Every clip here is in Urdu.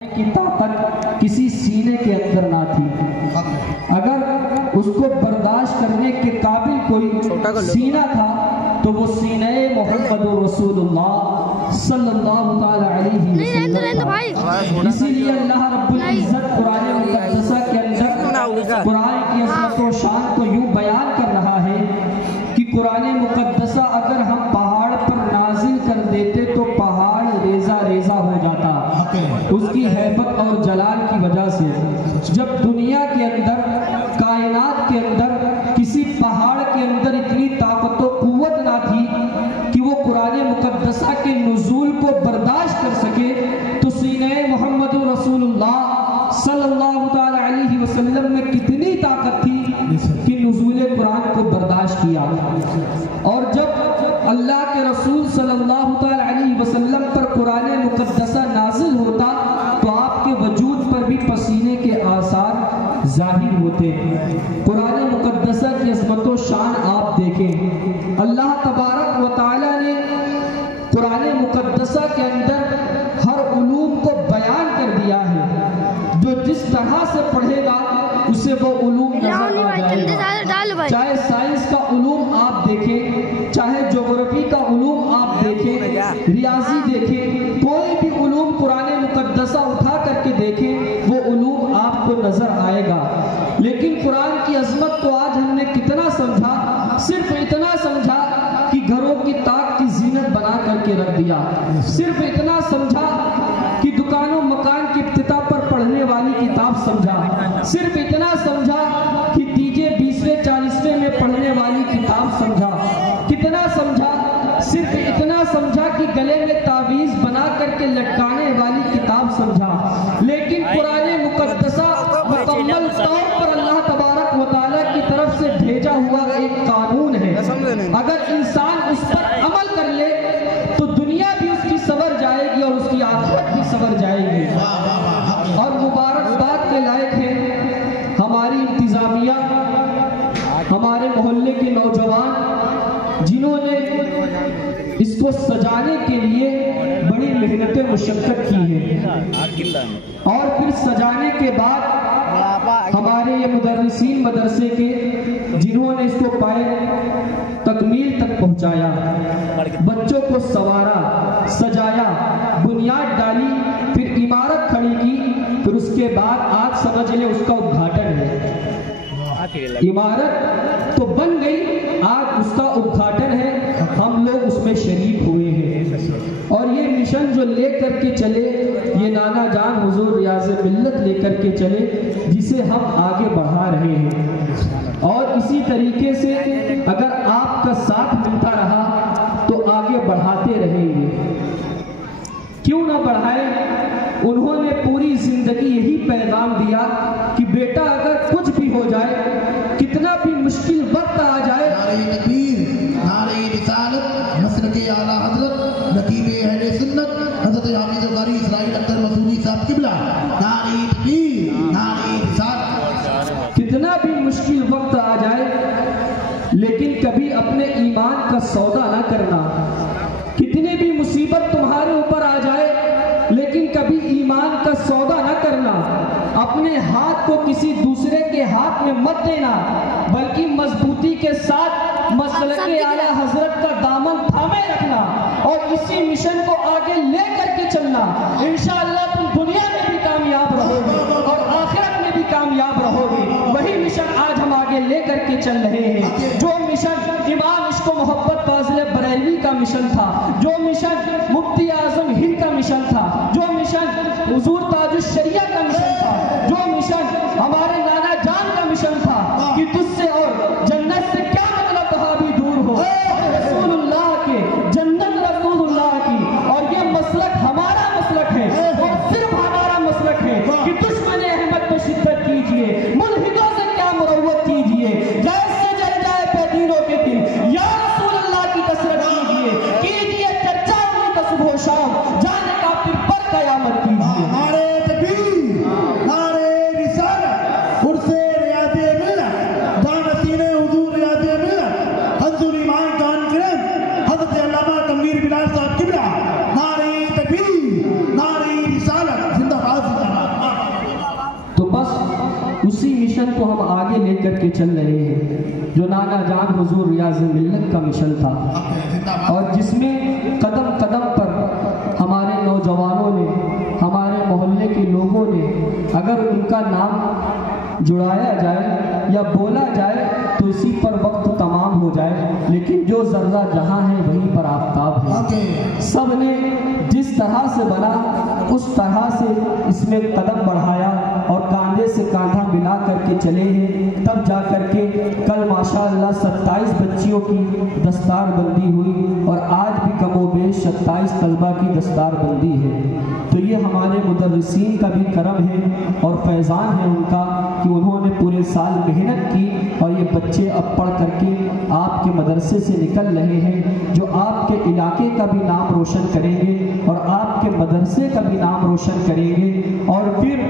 کی طاقت کسی سینے کے اندر نہ تھی۔ اگر اس کو برداشت کرنے کے قابل کوئی سینہ تھا تو وہ سینہ محمد رسول اللہ صلی اللہ علیہ وسلم تھا۔ اسی لیے اللہ رب العزت قرآن مقدسہ کے اندر قرآن کی عظمت و شان کو یوں بیان کر رہا ہے کہ قرآن مقدسہ اگر ہم پہاڑ پر نازل کر دیتے تو پہاڑ ریزہ ریزہ ہو جاتا، اس کی ہیبت اور جلال کی وجہ سے۔ جب دنیا کے اندر، کائنات کے اندر کسی پہاڑ کے اندر اتنی طاقت و قوت نہ تھی کہ وہ قرآن مقدسہ کے نزول کو برداشت کر سکے، تو سینہ محمد رسول اللہ صلی اللہ علیہ وسلم میں کتنی طاقت تھی کہ نزول قرآن کو برداشت کیا۔ اور جب اللہ کے رسول صلی اللہ علیہ وسلم پر قرآن مقدسہ نازل ہوتا تو آپ کے وجود پر بھی پسینے کے آثار ظاہر ہوتے۔ قرآن مقدسہ کی عظمت و شان آپ دیکھیں، اللہ تبارک و تعالی نے قرآن مقدسہ کے اندر ہر علوم کو بیان کر دیا ہے۔ جو جس طرح سے پڑھے گا اسے وہ علوم نظر آ جائے گا۔ چاہے سائنس کا علوم آپ دیکھیں، چاہے جغرافی کا علوم آپ دیکھیں، ریاضی دیکھیں، کوئی بھی علوم قرآن مقدسہ اٹھا کر کے دیکھیں، وہ علوم آپ کو نظر آئے گا۔ لیکن قرآن کی عظمت کو آج ہم نے کتنا سمجھا؟ صرف اتنا سمجھا کہ گھروں کی طاق کی زینت بنا کر کے رکھ دیا، صرف اتنا سمجھا کہ دکانوں مکان کی افتتاح پر پڑھنے والی کتاب سمجھا، صرف اتنا سمجھا کہ تیجے 20ویں 40ویں میں پڑھنے والی کتاب سمجھا۔ کتنا سمجھا؟ صرف اتنا سمجھا کہ گلے میں تعویذ بنا کر کے لٹکانے والی کتاب سمجھا۔ لیکن قرآن مقدسہ مکمل طور پر اللہ تبارک و تعالیٰ کی طرف سے بھیجا ہوا ایک قانون ہے، اگر انسان اس پر عمل کر لے تو دنیا بھی اس کی سنور جائے گی اور اس کی آخرت بھی سنور جائے گی۔ اور مبارکباد کے لائق ہے ہماری انتظامیہ، ہمارے محلے کے نوجوان جنہوں نے اس کو سجانے کے لیے بڑی محنت مشقت کی ہے، اور پھر سجانے کے بعد ہمارے یہ مدرسین مدرسے کے جنہوں نے اس کو پائے تکمیل تک پہنچایا، بچوں کو سنوارا، سجایا، بنیاد ڈالی، پھر عمارت کھڑی کی، پھر اس کے بعد آج سمجھ لیں اس کا ادگھاٹن ہے۔ عمارت تو بن گئی، آج اس کا ادگھاٹن ہے، ہم لوگ اس میں شریک ہوئے ہیں۔ اور یہ مشن جو لے کر کے چلے، یہ نانا جان حضور ریاض ملت لے کر کے چلے، جسے ہم آگے بڑھا رہے ہیں۔ اور اسی طریقے سے اگر آپ کا ساتھ ملتا رہا تو آگے بڑھاتے رہیں گے۔ کیوں نہ بڑھائیں؟ انہوں نے پوری زندگی یہی پیغام دیا کہ بیٹا اگر کچھ بھی ہو جائے، کتنا بھی مشکل وقت آ جائے، نعرہ تکبیر، نعرہ رسالت، مسلک اعلیٰ حضرت نقیب اہل سنت حضرت حافظ قاری اسرائیل اختر مسعودی صاحب قبلہ، نعرہ تکبیر، نعرہ رسالت۔ کتنا بھی مشکل وقت آ جائے لیکن کبھی اپنے ایمان کا سودا نہ کرنا۔ کتنی بھی مصیبت تمہارے اوپر آ جائے لیکن کبھی ایمان کا سودا نہ کرنا۔ اپنے ہاتھ کو کسی دوسرے کے ہاتھ میں مت دینا، بلکہ مضبوطی کے ساتھ مسلک اعلیٰ حضرت کا دامن تھامے رکھنا اور اسی مشن کو آگے لے کر کے چلنا۔ انشاءاللہ تم دنیا میں بھی کامیاب رہو گے اور آخرت میں بھی کامیاب رہو گے۔ وہی مشن آج ہم آگے لے کر کے چل رہے ہیں۔ جو مشن امام عشق و محبت فاضل بریلوی کا مشن تھا، جو مشن مفتی اعظم ہند کا مشن تھا، جو مشن حضور تاج الشریعہ کا مشن تھا، جو مشن ہمارے نانا جان کا مشن تھا کہ تجھ سے اور جنت سے کیا مطلب کہاں بھی دور ہو، رسول اللہ کے، جنت رسول اللہ کی۔ اور یہ مسلک ہمارا مسلک ہے اور صرف ہمارا مسلک ہے کہ دشمن احمد میں شدت کیجئے، ملحدوں سے کیا مروت کیجئے، جائز سے جل جائے پہ دینوں کے دن، یا رسول اللہ کی کثرت کیجئے چرچا انہیں کا صبح و شام، جانے کافر پر قیامت کیجئے۔ نعرہ تکبیر، نعرہ رسالت۔ مشن کو ہم آگے لے کر کے چل رہے ہیں، جو نانا جان حضور ریاض ملت کا مشن تھا، اور جس میں قدم قدم پر ہمارے نوجوانوں نے، ہمارے محلے کے لوگوں نے اگر ان کا نام جڑایا جائے یا بولا جائے تو اسی پر وقت تمام ہو جائے، لیکن جو ذرہ جہاں ہے وہیں پر آفتاب ہے۔ سب نے جس طرح سے بنا اس طرح سے اس میں قدم بڑھایا اور کاندھے سے کاندھا ملا کر کے چلے ہیں، تب جا کر کے کل ماشاءاللہ 27 بچیوں کی دستار بندی ہوئی، اور آج بھی کم و بیش 27 طلبہ کی دستار بندی ہے۔ تو یہ ہمارے مدرسین کا بھی کرم ہے اور فیضان ہے ان کا کہ انہوں نے پورے سال محنت کی، اور یہ بچے اب پڑھ کر کے آپ کے مدرسے سے نکل رہے ہیں، جو آپ کے علاقے کا بھی نام روشن کریں گے اور آپ کے مدرسے کا بھی نام روشن کریں گے۔ اور پھر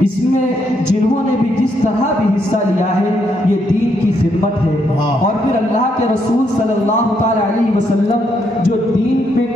اس میں جنہوں نے بھی جس طرح بھی حصہ لیا ہے یہ دین کی خدمت ہے، اور پھر اللہ کے رسول صلی اللہ تعالی علیہ وسلم جو دین پہ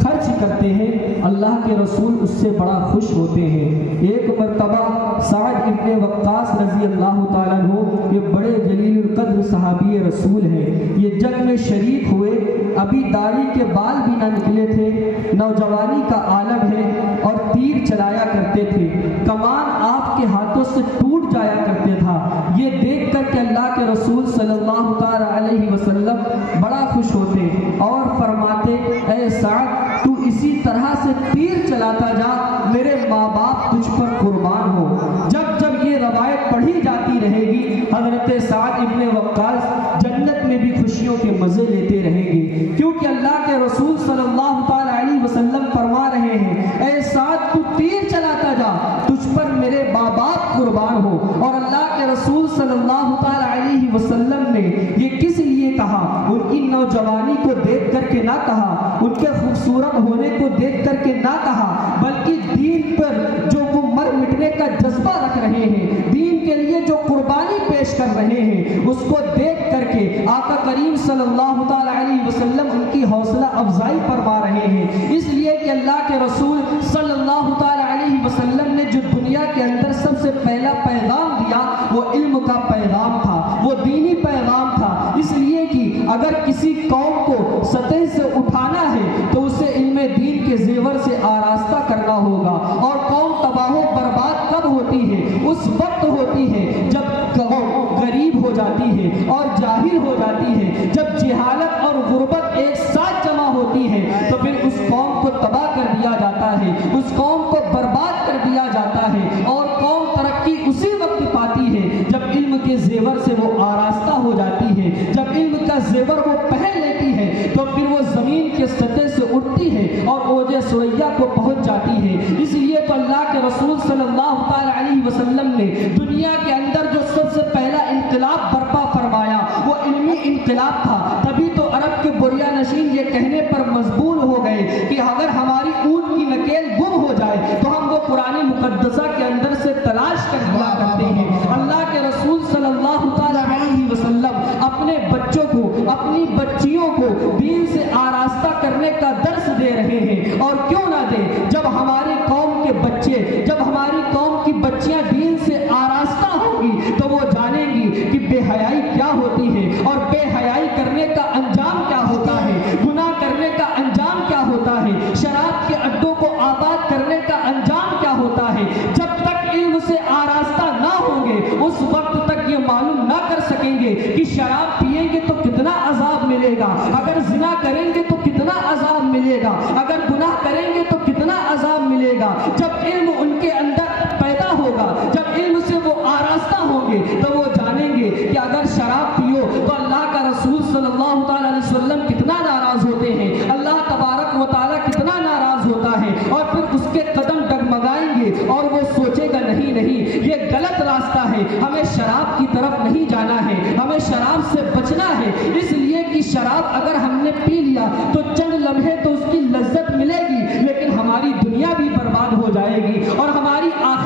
خرچ کرتے ہیں، اللہ کے رسول اس سے بڑا خوش ہوتے ہیں۔ ایک مرتبہ سعد ابن وقاص رضی اللہ تعالیٰ عنہ، یہ بڑے جلیل القدر صحابی رسول ہیں، یہ جنگ میں شریک ہوئے، ابھی داڑھی کے بال بھی نہ نکلے تھے، نوجوانی کا عالم ہے، اور تیر چلایا کرتے تھے، کمان آپ کے ہاتھوں سے ٹوٹ جایا کرتے تھا۔ یہ دیکھ کر کہ اللہ کے رسول صلی اللہ تعالی علیہ وسلم بڑا خوش ہوتے اور فرماتے، اے سعد تو اسی طرح سے تیر چلاتا جا، میرے ماں باپ تجھ پر قربان ہو۔ جب جب یہ روایت پڑھی جاتی رہے گی، حضرت سعد ابن وقاص جنت میں بھی خوشیوں کے مزے لیتے رہیں گے، کیونکہ اللہ کے رسول صلی اللہ تعالی علیہ وسلم فرما رہے ہیں، اے سعد تو تیر چلاتا جا، تجھ پر میرے ماں باپ قربان ہو۔ اور اللہ کے رسول صلی اللہ تعالی علیہ وسلم نے یہ کس لیے کہا؟ ان کی نوجوانی کو دیکھ کر کے نہ کہا، ان کے خوبصورت ہونے کو دیکھ کر کے نہ کہا، بلکہ دین پر جو وہ مر مٹنے کا جذبہ رکھ رہے ہیں، دین کے لیے جو قربانی پیش کر رہے ہیں، اس کو دیکھ کر کے آقا کریم صلی اللہ تعالی علیہ وسلم ان کی حوصلہ افزائی فرما رہے ہیں، اس لیے کہ اللہ کے رسول صلی اللہ تعالی علیہ وسلم نے جو دنیا کے اندر سب سے پہلا پیغام دیا وہ علم کا پیغام تھا، وہ دینی پیغام تھا۔ اس لیے کہ اگر کسی قوم کو سطح سے اٹھانا ہے تو اسے علم دین کے زیور سے آراستہ کرنا ہوگا، اور قوم تباہ و برباد کب ہوتی ہے؟ اس وقت ہوتی ہے جب قوم غریب ہو جاتی ہے اور جاہل ہو جاتی ہے، جب جہالت اور غربت ایک ساتھ جمع ہوتی ہے تو پھر اس قوم کو تباہ کر دیا جاتا ہے، اس قوم کو برباد کر دیا جاتا ہے، اور قوم ترقی اسی وقت پاتی ہے جب علم کے زیور سے وہ آراستہ ہو جاتی ہے، جب علم کا زیور وہ پہن لیتی ہے تو پھر وہ زمین کے سطح سے اٹھتی ہے اور اوج ثریا کو پہنچ جاتی ہے۔ اس لیے تو اللہ کے رسول صلی اللہ تعالی علیہ وسلم نے دنیا کے اندر جو سب سے پہلا انقلاب برپا فرمایا وہ علمی انقلاب تھا۔ تبھی تو عرب کے بریا نشین یہ کہنے پر مجبور ہو گئے کہ اگر ہماری اونٹ کی نکیل گم ہو جائے تو ہم وہ قرآن مقدسہ کے اندر سے تلاش کر دیا کرتے ہیں۔ اللہ کے رسول صلی اللہ تعالی علیہ وسلم اپنے بچوں کو، اپنی بچیوں کو دین سے آراستہ کرنے کا درس دے رہے ہیں، اور کیوں نہ دے؟ جب ہماری قوم کے بچے، جب ہماری قوم کی بچیاں دین سے آراستہ ہوں گی تو وہ جانیں گی کہ بے حیائی کیا ہوتی ہے، اور بے حیائی کرنے کا انجام کیا ہوتا ہے، گناہ کرنے کا انجام کیا ہوتا ہے، شراب کے اڈوں کو آباد کرنے کا انجام کیا ہوتا ہے۔ جب تک علم سے آراستہ نہ ہوں گے اس وقت تک یہ معلوم نہ کر سکیں گے کہ شراب پیئیں گے تو کتنا عذاب ملے گا، اگر زنا کریں گے تو کتنا عذاب ملے گا، اگر گناہ کریں گے تو کتنا عذاب ملے گا۔ جب علم ان کے اندر پیدا ہوگا، جب علم سے وہ آراستہ ہوں گے تو وہ جانیں گے کہ اگر شراب پیو تو اللہ کا رسول صلی اللہ تعالی علیہ وسلم کتنا ناراض ہوتے ہیں، اللہ تبارک و تعالیٰ کتنا ناراض ہوتا ہے، اور پھر اس کے قدم ڈگمگائیں گے اور وہ سوچے گا نہیں نہیں یہ غلط راستہ ہے، ہمیں شراب کی طرف نہیں جانا ہے، ہمیں شراب سے بچنا ہے۔ اس لیے کہ شراب اگر ہم نے پی لیا تو چند لمحے تو اس کی لذت ملے گی، لیکن ہماری دنیا بھی برباد ہو جائے گی اور ہماری آخرت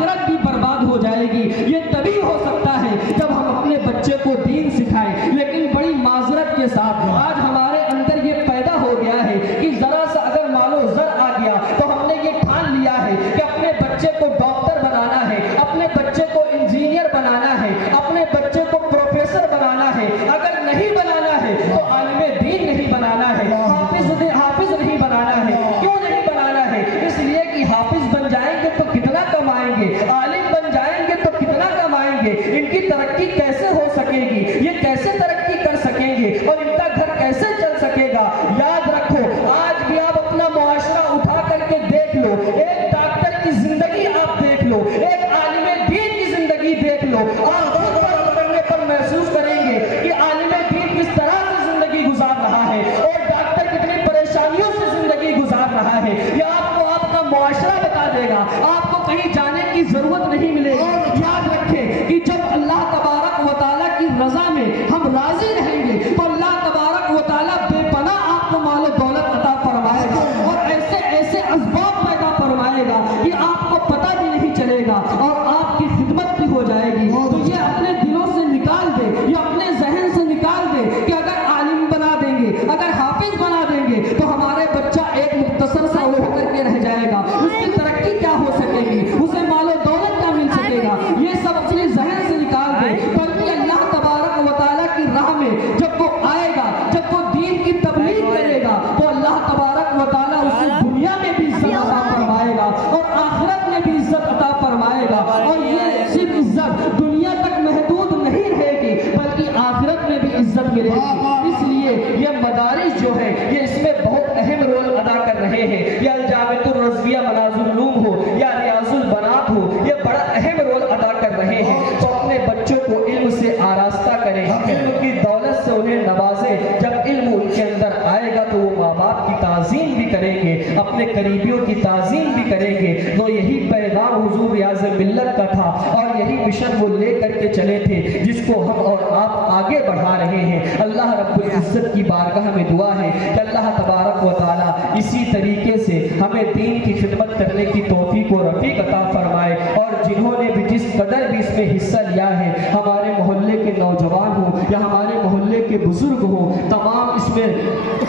لو، ایک عالم دین کی زندگی دیکھ لو، آپ خود پڑھنے پر محسوس کریں گے کہ عالم دین کس طرح سے زندگی گزار رہا ہے اور ڈاکٹر کتنی پریشانیوں سے زندگی گزار رہا ہے. یہ آپ کو آپ کا معاشرہ بتا دے گا، آپ کو کہیں جانے کی ضرورت نہیں ملے گی. یاد رکھیں کہ جب اللہ تبارک و تعالیٰ کی رضا میں ہم راضی رہیں گے تو اللہ تبارک و تعالیٰ بے پناہ آپ کو مال و دولت عطا فرمائے گا اور ایسے ایسے اسباب پیدا فرمائے گا کہ آپ کو پتہ بھی نہیں چلے گا اور آپ کی خدمت بھی ہو جائے گی. تو یہ اپنے دلوں سے نکال دے، یہ اپنے ذہن سے نکال دے کہ اگر عالم بنا دیں گے، اگر حافظ بنا دیں گے تو ہمارے بچہ ایک مختصر سا وہ ہو کر کے رہ جائے گا، اس کی ترقی کیا ہو سکے گی، اسے مال و دولت کیا مل سکے گا. یہ سب اپنے ذہن سے نکال دے. بلکہ اللہ تبارک و تعالیٰ کی راہ میں جب وہ آئے گا، جب وہ دین کی تبلیغ کرے گا تو اللہ تبارک و تعالیٰ اسے دنیا میں بھی عزت عطا فرمائے گا اور آخرت میں بھی عزت عطا فرمائے گا. اور یہ صرف عزت دنیا تک محدود نہیں رہے گی بلکہ آخرت میں بھی عزت ملے گی. اس لیے یہ مدارس جو ہے یہ اس میں بہت اہم رول ادا کر رہے ہیں. یا الجامعۃ الرضویہ مناظر العلوم ہو یا ریاض البنات ہو، یہ بڑا اہم رول ادا کر رہے ہیں. تو اپنے بچوں کو علم سے آراستہ کریں، علم کی دولت سے انہیں نوازیں. جب علم ان کے اندر آئے گا تو وہ ماں باپ کی تعظیم بھی کریں گے، اپنے قریبیوں کی تعظیم بھی کریں گے. تو یہی پیغام حضور ریاض ملت کا تھا اور یہی مشن وہ لے کر کے چلے تھے جس کو ہم اور آپ آگے بڑھا رہے ہیں. اللہ رب العزت کی بارگاہ میں دعا ہے کہ اللہ تبارک و تعالیٰ اسی طریقے سے ہمیں دین کی خدمت کرنے کی توفیق و رفیق عطا فرمائے. اور جنہوں نے بھی جس قدر بھی اس میں حصہ لیا ہے، ہمارے محلے کے نوجوان ہوں یا ہمارے محلے کے بزرگ ہوں، تمام اس میں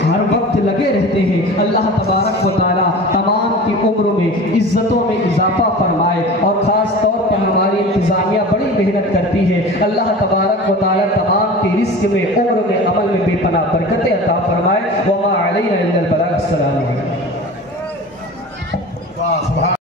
ہر وقت لگے رہتے ہیں. اللہ تبارک و تعالیٰ تمام کی عمر میں عزتوں میں اضافہ فرمائے. اور خاص طور پر ہماری انتظامیہ بڑی محنت کرتی ہے. اللہ تبارک و تعالیٰ تمام کے رزق میں، عمر میں، عمل میں بے پناہ برکتیں عطا فرمائے. وما علینا الا البلاغ. السلام علیکم.